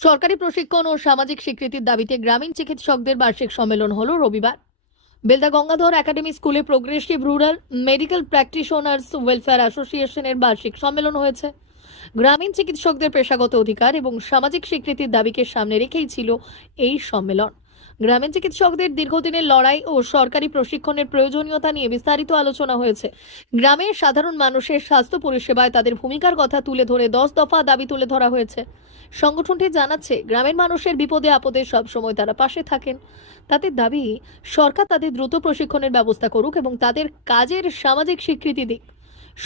সরকারি প্রশিক্ষণ ও সামাজিক স্বীকৃতির দাবিতে গ্রামীণ চিকিৎসকদের বার্ষিক সম্মেলন হলো রবিবার। বেলদা গঙ্গাধর একাডেমি স্কুলে progressive rural medical practitioners welfare অ্যাসোসিয়েশনের বার্ষিক সম্মেলন হয়েছে। গ্রামীণ চিকিৎসকদের পেশাগত অধিকার এবং সামাজিক স্বীকৃতির দাবিকে সামনে রেখেই ছিল এই সম্মেলন। গ্রামীণ চিকিৎসকদের দীর্ঘদিনের লড়াই ও সরকারি প্রশিক্ষণের প্রয়োজনীয়তা নিয়ে বিস্তারিত আলোচনা হয়েছে। গ্রামের সাধারণ মানুষের স্বাস্থ্য পরিষেবায় তাদের ভূমিকার কথা তুলে ধরে 10 দফা দাবি তুলে ধরা হয়েছে। সংগঠনটি জানাচ্ছে, গ্রামের মানুষের বিপদে আপদে সবসময় তারা পাশে থাকেন। তাদের দাবি, সরকার তাদের দ্রুত প্রশিক্ষণের ব্যবস্থা করুক এবং তাদের কাজের সামাজিক স্বীকৃতি দিক।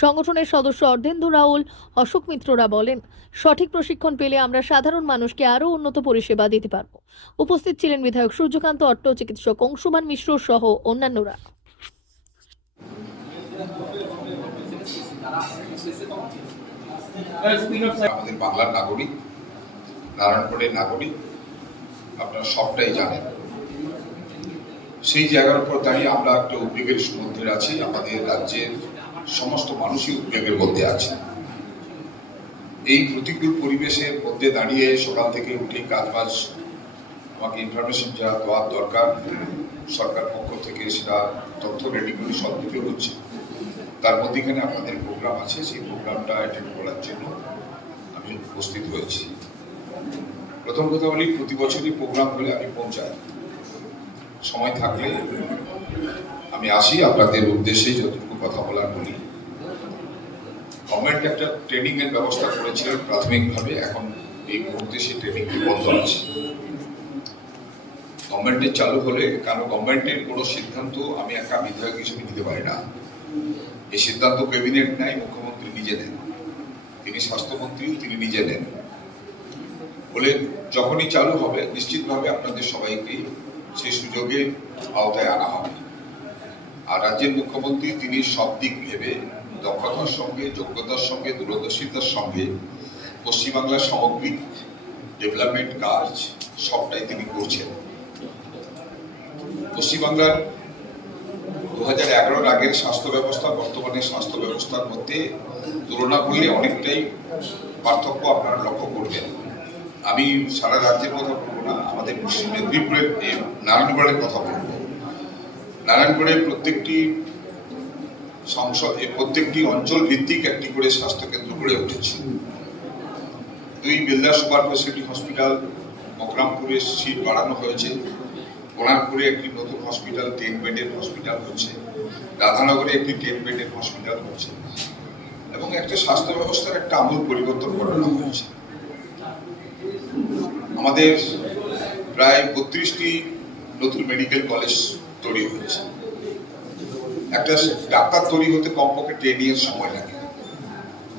সংগঠনের সদস্য অর্ধেন্দু রাউল, অশোক মিত্ররা বলেন, সঠিক প্রশিক্ষণ পেলে আমরা সাধারণ মানুষকে আরও উন্নত পরিষেবা দিতে পারব। উপস্থিত ছিলেন বিধায়ক সূর্যকান্ত অট্ট, চিকিৎসক অংশুমান মিশ্র সহ অন্যান্যরা। আমাদের বাংলার নাগরিক, নারায়ণপুরের নাগরিক, আপনারা সবটাই জানেন। সেই জায়গার উপর দাঁড়িয়ে আমরা একটা উদ্বেগের মধ্যে আছি। আমাদের রাজ্যের সমস্ত মানুষই উদ্বেগের মধ্যে আছে। এই প্রতিকূল পরিবেশের মধ্যে দাঁড়িয়ে সকাল থেকে উঠে কাজবাজ আমাকে ইনফরমেশন যা দেওয়ার দরকার, সরকার পক্ষ থেকে সেটা তথ্য রেডি করে সব দিতে হচ্ছে। তার মধ্যেখানে আপনাদের প্রোগ্রাম আছে, সেই প্রোগ্রামটা অ্যাটেন্ড করার জন্য আমি উপস্থিত হয়েছি। প্রথম কথা বলি, প্রতি বছরই প্রোগ্রাম হলে আমি পৌঁছাই, সময় থাকলে আমি আসি, আপনাদের উদ্দেশ্যে যতটুকু কথা বলার বলি। গভর্নমেন্ট একটা ট্রেনিং এর ব্যবস্থা করেছিলেন প্রাথমিকভাবে, এখন এই মুহূর্তে সেই ট্রেনিংটি বন্ধ আছে। গভর্নমেন্টের চালু হলে, কারণ গভর্নমেন্টের কোনো সিদ্ধান্ত আমি একা বিধায়ক হিসেবে নিতে পারি না। এই সিদ্ধান্ত ক্যাবিনেট নেয়, মুখ্যমন্ত্রী নিজে নেন, তিনি স্বাস্থ্যমন্ত্রী, তিনি নিজে নেন বলে যখনই চালু হবে নিশ্চিতভাবে আপনাদের সবাইকে সেই সুযোগের আওতায় আনা হবে। আর রাজ্যের মুখ্যমন্ত্রী তিনি সব দিক ভেবে দক্ষতার সঙ্গে, যোগ্যতার সঙ্গে, দূরদর্শিতার সঙ্গে পশ্চিমবাংলার সামগ্রিক ডেভেলপমেন্ট কাজ সবটাই তিনি করছেন। পশ্চিমবাংলার 2011 আগের স্বাস্থ্য ব্যবস্থা বর্তমানের স্বাস্থ্য ব্যবস্থার মধ্যে তুলনা করলে অনেকটাই পার্থক্য আপনারা লক্ষ্য করবেন। আমি সারা রাজ্যের কথা বলবো না, আমাদের পশ্চিম মেদিনীপুরের নারায়ণগড়ের কথা বলবো। নারায়ণগড়ের প্রত্যেকটি অঞ্চল ভিত্তিক একটি করে স্বাস্থ্যকেন্দ্র গড়ে উঠেছে। 2 বেলদা সুপার স্পেশালিটি হসপিটাল, মকরামপুরে সিট বাড়ানো হয়েছে, কোনারপুরে একটি নতুন হসপিটাল 10 বেডের হসপিটাল হচ্ছে, রাধানগরে একটি 10 বেডের হসপিটাল হচ্ছে এবং একটা স্বাস্থ্য ব্যবস্থার একটা আমূল পরিবর্তন করানো হয়েছে। আমাদের প্রায় 32টি নতুন মেডিকেল কলেজ তৈরি হয়েছে। একটা ডাক্তার তৈরি হতে কমপক্ষে 10 years সময় লাগে,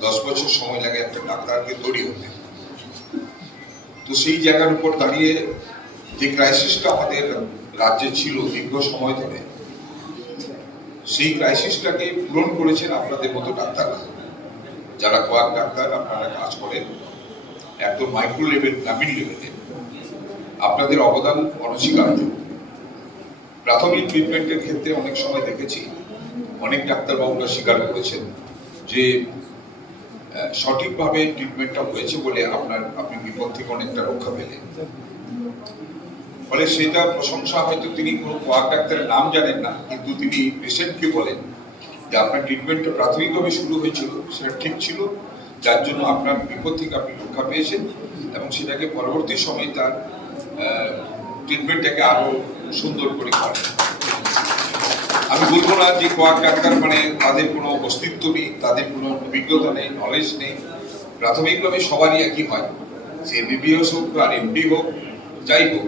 10 বছর সময় লাগে একটা ডাক্তারকে তৈরি হতে। তো সেই জায়গার উপর দাঁড়িয়ে যে ক্রাইসিসটা আমাদের রাজ্যে ছিল দীর্ঘ সময় ধরে, সেই ক্রাইসিসটাকে পূরণ করেছেন আপনাদের মতো ডাক্তাররা, যারা কোয়াক ডাক্তার, আপনারা কাজ করেন একদম মাইক্রো লেভেল, গ্রামীণ লেভেলে। আপনাদের অবদান অনস্বীকার্য। প্রাথমিক ট্রিটমেন্টের ক্ষেত্রে অনেক সময় দেখেছি অনেক ডাক্তারবাবুরা স্বীকার করেছেন যে সঠিকভাবে ট্রিটমেন্টটা হয়েছে বলে আপনি বিপদ থেকে অনেকটা রক্ষা পেলেন। ফলে সেটা প্রশংসা, হয়তো তিনি কোনো কোয়াক ডাক্তারের নাম জানেন না, কিন্তু তিনি পেশেন্টকে বলেন যে আপনার ট্রিটমেন্টটা প্রাথমিকভাবে শুরু হয়েছিল, সেটা ঠিক ছিল, যার জন্য আপনার বিপদ থেকে আপনি রক্ষা পেয়েছেন এবং সেটাকে পরবর্তী সময় তার ট্রিটমেন্টটাকে আরো সুন্দর করে করেন। আমি বলবো না যে কোয়াক ডাক্তার মানে তাদের কোনো অস্তিত্ব নেই, তাদের কোনো অভিজ্ঞতা নেই, নলেজ নেই। প্রাথমিকভাবে সবারই একই হয়, সে এমবিবিএস হোক আর এমডি হোক, যাই হোক,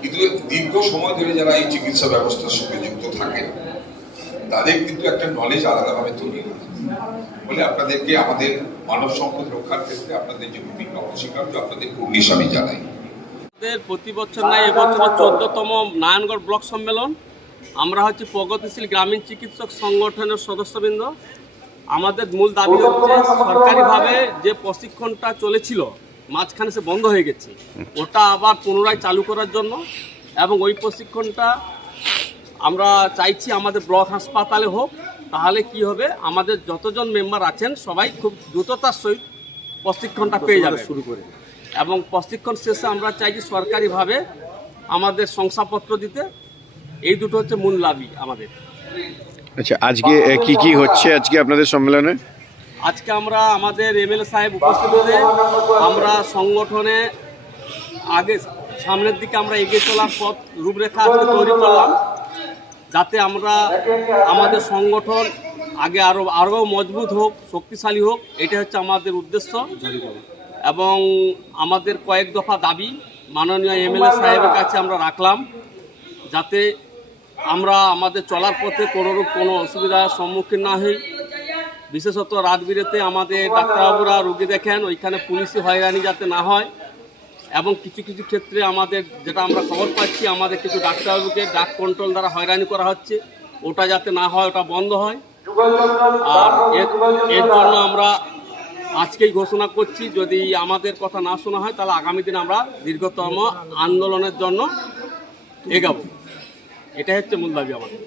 কিন্তু দীর্ঘ সময় ধরে যারা এই চিকিৎসা ব্যবস্থার সঙ্গে যুক্ত থাকেন তাদের কিন্তু একটা নলেজ আলাদাভাবে তৈরি হয়। বলে আপনাদেরকে আমাদের মানব সম্পদ রক্ষার ক্ষেত্রে আপনাদের যে ভূমিকা অনস্বীকার্য, আপনাদের কুর্নিশ আমি জানাই। প্রতি বছর নাই, এবছর 14তম নারায়ণগড় ব্লক সম্মেলন। আমরা হচ্ছে প্রগতিশীল গ্রামীণ চিকিৎসক সংগঠনের সদস্যবৃন্দ। আমাদের মূল দাবি হচ্ছে সরকারিভাবে যে প্রশিক্ষণটা চলেছিল মাঝখানে সে বন্ধ হয়ে গেছে, ওটা আবার পুনরায় চালু করার জন্য, এবং ওই প্রশিক্ষণটা আমরা চাইছি আমাদের ব্লক হাসপাতালে হোক। তাহলে কি হবে, আমাদের যতজন মেম্বার আছেন সবাই খুব দ্রুততার সহিত প্রশিক্ষণটা পেয়ে যাবে। শুরু করে এবং প্রশিক্ষণ শেষে আমরা চাই যে সরকারিভাবে আমাদের শংসাপত্র দিতে। এই দুটো হচ্ছে মূল দাবি আমাদের। আচ্ছা, আজকে কি কি হচ্ছে আজকে আপনাদের সম্মেলনে? আজকে আমরা আমাদের এমএলএ সাহেব উপস্থিতিতে আমরা সংগঠনে আগে সামনের দিকে আমরা এগিয়ে চলার পথ রূপরেখা আজকে তৈরি করলাম, যাতে আমরা আমাদের সংগঠন আগে আরও মজবুত হোক, শক্তিশালী হোক। এটা হচ্ছে আমাদের উদ্দেশ্য। এবং আমাদের কয়েক দফা দাবি মাননীয় এমএলএ সাহেবের কাছে আমরা রাখলাম, যাতে আমরা আমাদের চলার পথে কোনো অসুবিধার সম্মুখীন না হই। বিশেষত রাত বিরেতে আমাদের ডাক্তারবাবুরা রোগী দেখেন, ওইখানে পুলিশি হয়রানি যাতে না হয়। এবং কিছু কিছু ক্ষেত্রে আমাদের যেটা আমরা খবর পাচ্ছি, আমাদের কিছু ডাক্তারবাবুকে ডাক কন্ট্রোল দ্বারা হয়রানি করা হচ্ছে, ওটা যাতে না হয়, ওটা বন্ধ হয়। আর এর জন্য আমরা আজকেই ঘোষণা করছি, যদি আমাদের কথা না শোনা হয় তাহলে আগামী দিন আমরা দীর্ঘতম আন্দোলনের জন্য এগাবো। এটাই হচ্ছে মূল দাবি আমাদের।